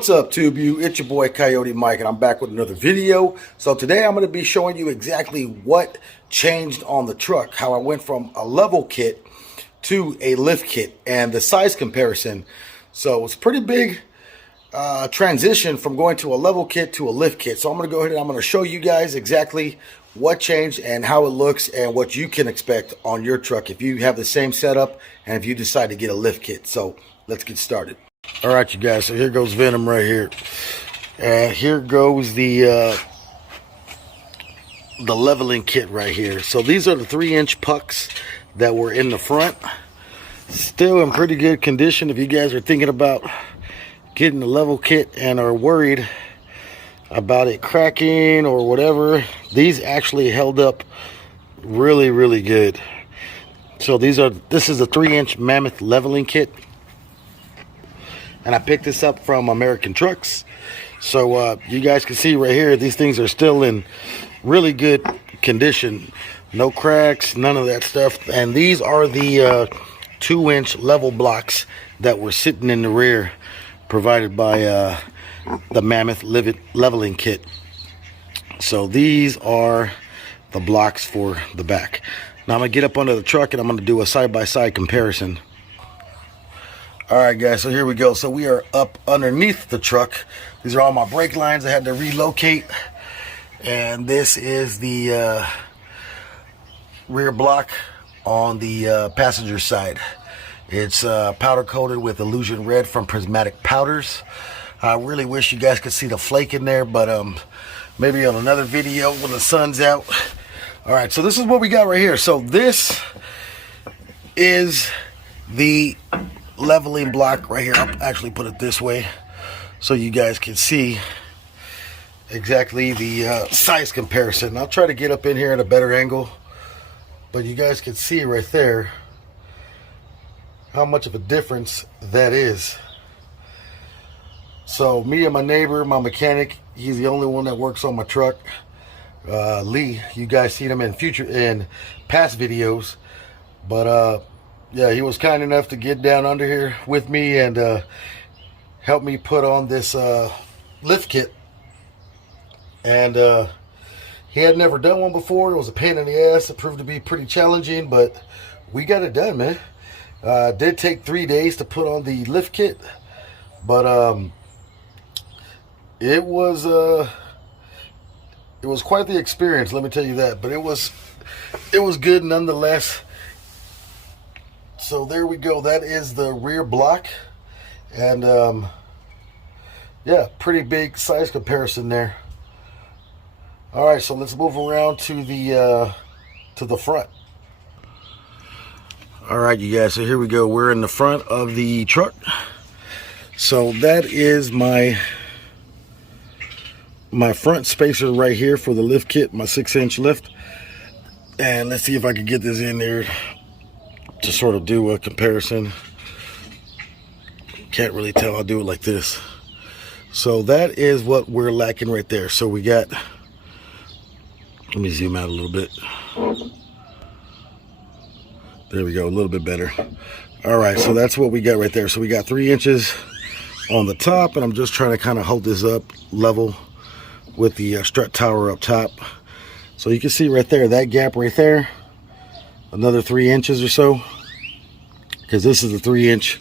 What's up, TubeU? It's your boy Coyote Mike, and I'm back with another video. So today I'm going to be showing you exactly what changed on the truck, how I went from a level kit to a lift kit, and the size comparison. So it's a pretty big transition from going to a level kit to a lift kit. So I'm going to go ahead and I'm going to show you guys exactly what changed and how it looks and what you can expect on your truck if you have the same setup and if you decide to get a lift kit. So let's get started. All right, you guys, so here goes Venom right here. And here goes the leveling kit right here. So these are the 3-inch pucks that were in the front. Still in pretty good condition. If you guys are thinking about getting a level kit and are worried about it cracking or whatever, these actually held up really good. So this is a 3-inch mammoth leveling kit. And I picked this up from American Trucks. So you guys can see right here, these things are still in really good condition. No cracks, none of that stuff. And these are the 2-inch level blocks that were sitting in the rear, provided by the Mammoth leveling kit. So these are the blocks for the back. Now I'm going to get up under the truck and I'm going to do a side-by-side comparison. Alright guys, so here we go. So we are up underneath the truck. These are all my brake lines I had to relocate. And this is the rear block on the passenger side. It's powder coated with Illusion Red from Prismatic Powders. I really wish you guys could see the flake in there, but maybe on another video when the sun's out. Alright, so this is what we got right here. So this is the leveling block right here. I'll actually put it this way so you guys can see exactly the size comparison. I'll try to get up in here at a better angle, but you guys can see right there how much of a difference that is. So me and my neighbor, my mechanic, he's the only one that works on my truck, Lee. You guys seen him in past videos, but yeah, he was kind enough to get down under here with me and help me put on this lift kit. And he had never done one before. It was a pain in the ass. It proved to be pretty challenging, but we got it done, man. It did take 3 days to put on the lift kit, but it was quite the experience, let me tell you that. But it was good nonetheless. So there we go. That is the rear block, and yeah, pretty big size comparison there. All right, so let's move around to the front. All right, you guys. So here we go. We're in the front of the truck. So that is my front spacer right here for the lift kit, my 6-inch lift. And let's see if I can get this in there to sort of do a comparison. Can't really tell. I'll do it like this. So that is what we're lacking right there. So we got, let me zoom out a little bit. There we go, a little bit better. All right, so that's what we got right there. So we got 3 inches on the top, and I'm just trying to kind of hold this up level with the strut tower up top. So you can see right there, that gap right there, another 3 inches or so, because this is a 3-inch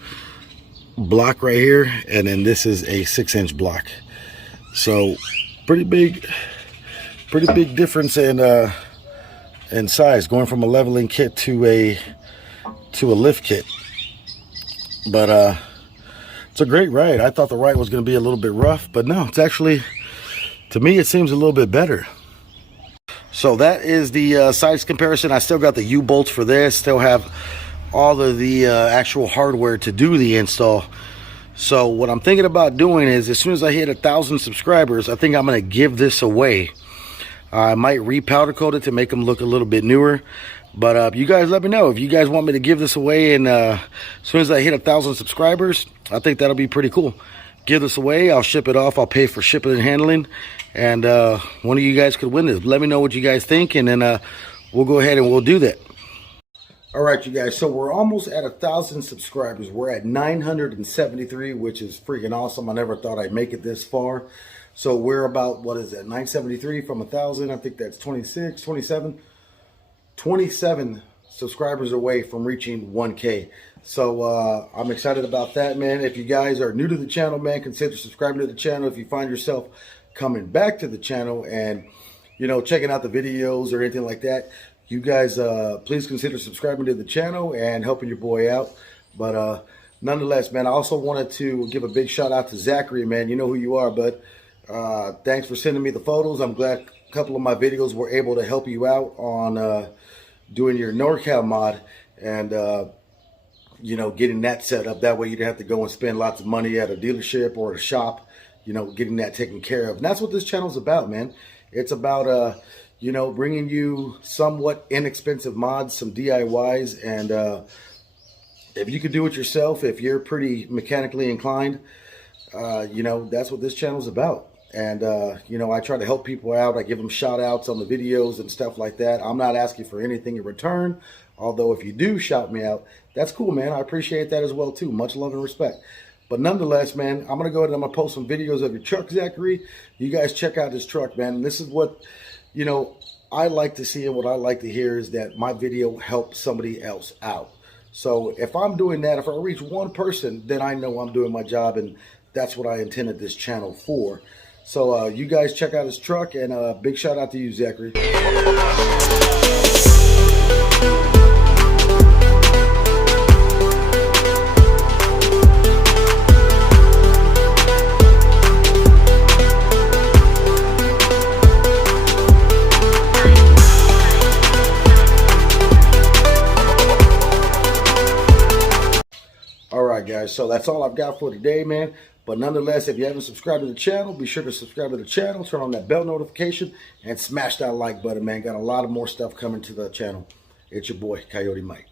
block right here, and then this is a 6-inch block. So pretty big difference in size, going from a leveling kit to a lift kit. But it's a great ride. I thought the ride was going to be a little bit rough, but no, it's actually, to me, it seems a little bit better. So that is the size comparison. I still got the U-bolts for this. Still have all of the actual hardware to do the install. So what I'm thinking about doing is, as soon as I hit 1,000 subscribers, I think I'm going to give this away. I might repowder coat it to make them look a little bit newer. But you guys let me know if you guys want me to give this away. And as soon as I hit 1,000 subscribers, I think that'll be pretty cool. Give this away. I'll ship it off. I'll pay for shipping and handling. And one of you guys could win this. Let me know what you guys think, and then we'll go ahead and we'll do that. All right, you guys. So we're almost at 1,000 subscribers. We're at 973, which is freaking awesome. I never thought I'd make it this far. So we're about, what is that, 973 from 1,000? I think that's 26, 27, 27 subscribers away from reaching 1K. So I'm excited about that, man. If you guys are new to the channel, man, consider subscribing to the channel. If you find yourself coming back to the channel and, you know, checking out the videos or anything like that, you guys, please consider subscribing to the channel and helping your boy out. But nonetheless, man, I also wanted to give a big shout out to Zachary, man. You know who you are, but thanks for sending me the photos. I'm glad a couple of my videos were able to help you out on doing your NorCal mod and, you know, getting that set up. That way you don't have to go and spend lots of money at a dealership or a shop, you know, getting that taken care of. And that's what this channel's about, man. It's about, you know, bringing you somewhat inexpensive mods, some DIYs, and if you could do it yourself, if you're pretty mechanically inclined, you know, that's what this channel's about. And, you know, I try to help people out. I give them shout outs on the videos and stuff like that. I'm not asking for anything in return, although if you do shout me out, that's cool, man. I appreciate that as well, too. Much love and respect. But nonetheless, man, I'm going to go ahead and I'm going to post some videos of your truck, Zachary. You guys check out this truck, man. And this is what, you know, I like to see and what I like to hear is that my video helps somebody else out. So if I'm doing that, if I reach one person, then I know I'm doing my job, and that's what I intended this channel for. So you guys check out his truck, and big shout out to you, Zachary. All right, guys, so that's all I've got for today, man. But nonetheless, if you haven't subscribed to the channel, be sure to subscribe to the channel, turn on that bell notification, and smash that like button, man. Got a lot of more stuff coming to the channel. It's your boy, Coyote Mike.